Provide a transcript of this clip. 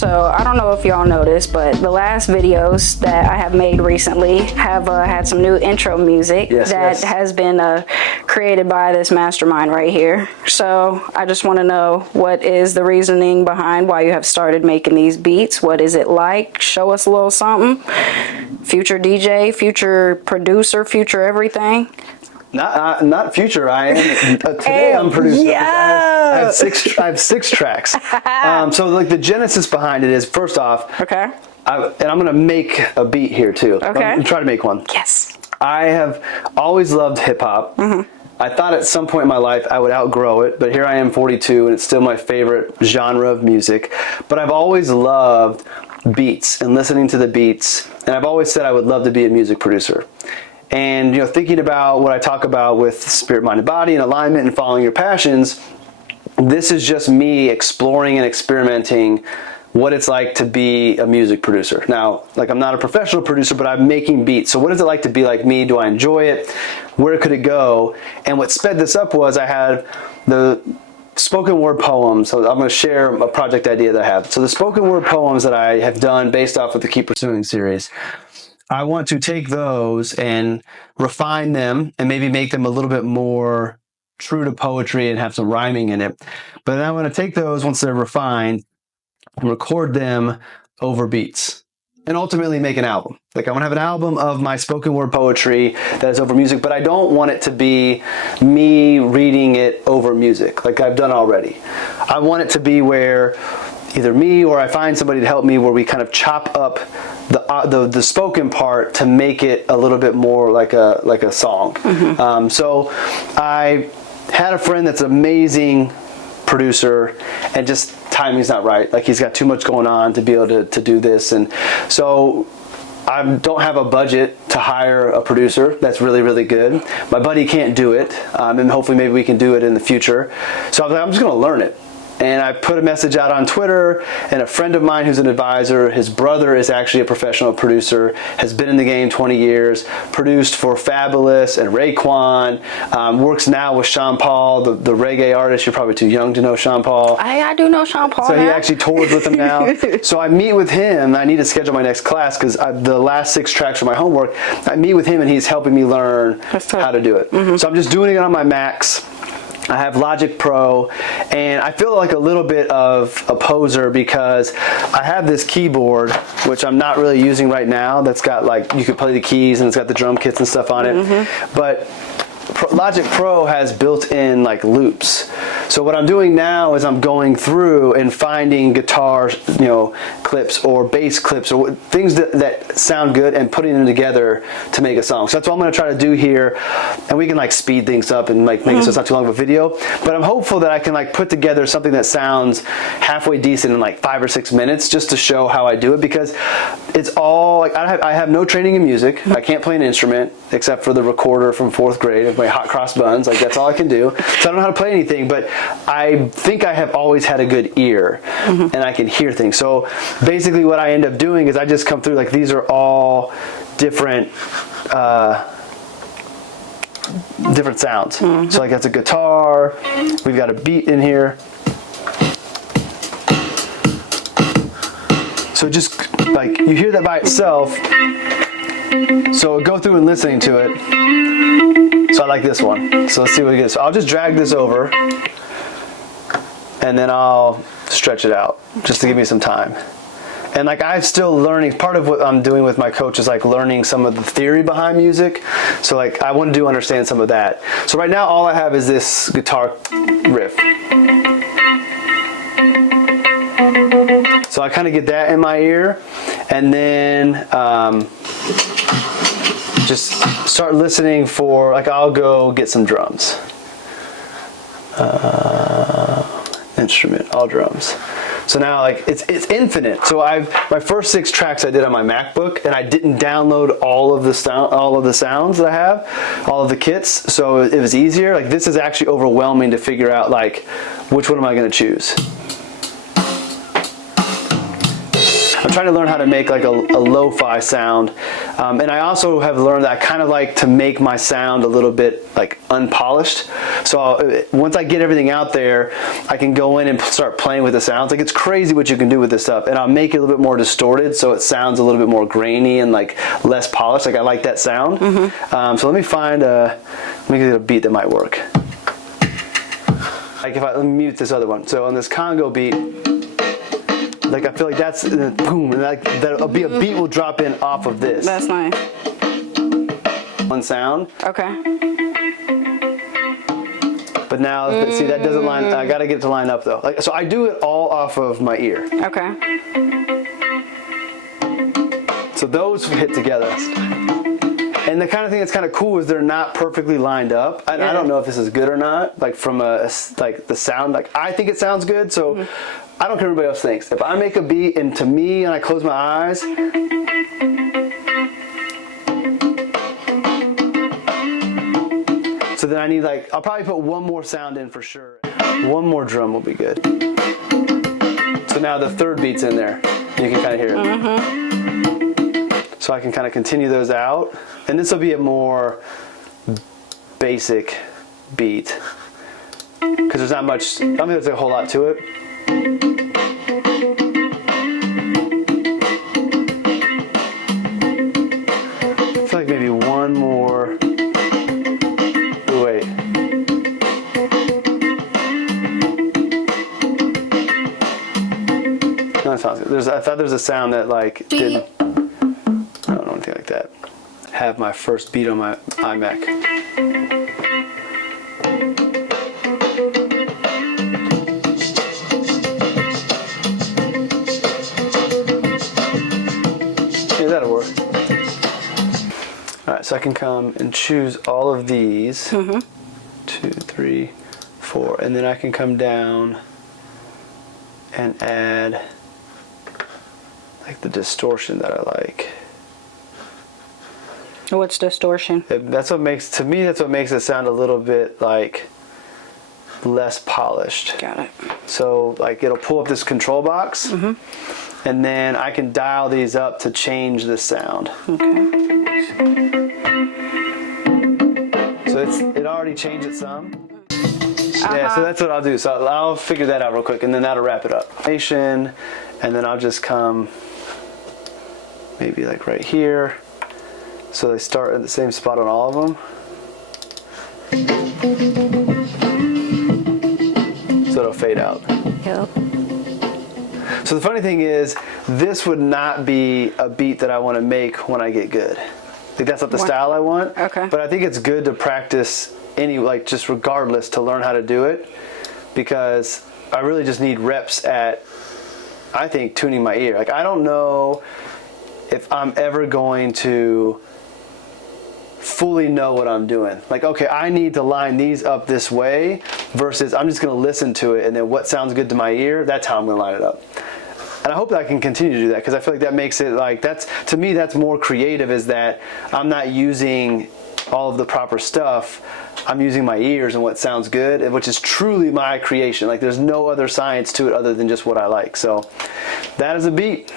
So I don't know if y'all noticed, but the last videos that I have made recently have had some new intro music has been created by this mastermind right here. So I just want to know, what is the reasoning behind why you have started making these beats? What is it like? Show us a little something. Future DJ, future producer, future everything. Not future. I am today. I'm producing. Yeah. I have six tracks. So like the genesis behind it is, first off, okay. And I'm gonna make a beat here too. Okay. I'm try to make one. Yes. I have always loved hip hop. I thought at some point in my life I would outgrow it, but here I am 42 and it's still my favorite genre of music. But I've always loved beats and listening to the beats, and I've always said I would love to be a music producer. And, you know, thinking about what I talk about with spirit, mind, and body and alignment and following your passions, this is just me exploring and experimenting what it's like to be a music producer. Now, like, I'm not a professional producer, but I'm making beats. So what is it like to be like me? Do I enjoy it? Where could it go? And what sped this up was I had the spoken word poems. So I'm going to share a project idea that I have. So the spoken word poems that I have done based off of the Keep Pursuing series, I want to take those and refine them and maybe make them a little bit more true to poetry and have some rhyming in it. But then I want to take those, once they're refined, and record them over beats and ultimately make an album. Like, I want to have an album of my spoken word poetry that is over music, but I don't want it to be me reading it over music like I've done already. I want it to be where either me or I find somebody to help me, where we kind of chop up the spoken part to make it a little bit more like a song. So I had a friend that's an amazing producer, and just timing's not right. Like, he's got too much going on to be able to do this, and so I don't have a budget to hire a producer that's really, really good. My buddy can't do it, and hopefully maybe we can do it in the future. So I was like, I'm just going to learn it. And I put a message out on Twitter, and a friend of mine who's an advisor, his brother is actually a professional producer, has been in the game 20 years, produced for Fabulous and Raekwon, works now with Sean Paul, the reggae artist. You're probably too young to know Sean Paul. I do know Sean Paul. So now. he actually tours with him now. So I meet with him. I need to schedule my next class because the last 6 tracks for my homework, I meet with him and he's helping me learn how to do it. So I'm just doing it on my Macs. I have Logic Pro, and I feel like a little bit of a poser because I have this keyboard, which I'm not really using right now, that's got, like, you could play the keys and it's got the drum kits and stuff on it. But Logic Pro has built-in, like, loops. So what I'm doing now is I'm going through and finding guitar, you know, clips or bass clips or things that sound good and putting them together to make a song. So that's what I'm going to try to do here, and we can, like, speed things up and, like, make it so it's not too long of a video. But I'm hopeful that I can, like, put together something that sounds halfway decent in, like, 5 or 6 minutes, just to show how I do it, because it's all, like, I have no training in music. I can't play an instrument except for the recorder from 4th grade of my hot cross buns. Like, that's all I can do. So I don't know how to play anything, but I think I have always had a good ear, and I can hear things. So basically what I end up doing is I just come through, like, these are all different different sounds. So, like, that's a guitar, we've got a beat in here. So just, like, you hear that by itself, so go through and listening to it. So I like this one. So let's see what we get. So I'll just drag this over, and then I'll stretch it out just to give me some time. And, like, I'm still learning. Part of what I'm doing with my coach is, like, learning some of the theory behind music. So, like, I want to understand some of that. So right now all I have is this guitar riff. So I kind of get that in my ear, and then just start listening for, like, I'll go get some drums. Instrument, all drums. So now, like, it's infinite. So my first 6 tracks I did on my MacBook, and I didn't download all of the sounds that I have, all of the kits. So it was easier. Like, this is actually overwhelming to figure out, like, which one am I going to choose. I'm I'm trying to learn how to make like a lo-fi sound. And I also have learned that I kind of like to make my sound a little bit like unpolished. So once I get everything out there, I can go in and start playing with the sounds. Like, it's crazy what you can do with this stuff. And I'll make it a little bit more distorted so it sounds a little bit more grainy and like less polished. Like, I like that sound. So let me find let me get a beat that might work. Like, let me mute this other one. So on this Congo beat, like, I feel like that's boom, and like that'll be a beat will drop in off of this. That's nice. One sound. Okay. But now, see, that doesn't line. I gotta get it to line up though. Like, so I do it all off of my ear. Okay. So those hit together. And the kind of thing that's kind of cool is they're not perfectly lined up. And I don't know if this is good or not. Like, from like the sound, like, I think it sounds good. So I don't care what everybody else thinks. If I make a beat and to me and I close my eyes, so then I need, like, I'll probably put one more sound in for sure. One more drum will be good. So now the third beat's in there. You can kind of hear it. So I can kind of continue those out. And this will be a more basic beat. Because there's not much, I don't think there's a whole lot to it. I feel like maybe one more. Ooh, wait. No, that sounds good. I thought there was a sound that like didn't. I don't know anything like that. Have my first beat on my iMac. Yeah, that'll work. All right, so I can come and choose all of these. 2, 3, 4, and then I can come down and add like the distortion that I like. What's distortion? That's what makes, to me, that's what makes it sound a little bit like less polished. Got it. So like, it'll pull up this control box, and then I can dial these up to change the sound. Okay. So it already changed it some. Yeah, so that's what I'll do. So I'll figure that out real quick, and then that'll wrap it up. And then I'll just come maybe like right here. So they start at the same spot on all of them. So it'll fade out. Yep. So the funny thing is, this would not be a beat that I want to make when I get good. Like, that's not the style I want. Okay. But I think it's good to practice like, just regardless, to learn how to do it, because I really just need reps at, I think, tuning my ear. Like, I don't know if I'm ever going to fully know what I'm doing. Like, okay, I need to line these up this way, versus I'm just going to listen to it, and then what sounds good to my ear, that's how I'm going to line it up. And I hope that I can continue to do that, because I feel like that makes it like, that's, to me, that's more creative, is that I'm not using all of the proper stuff. I'm using my ears and what sounds good, which is truly my creation. Like, there's no other science to it other than just what I like. So that is a beat.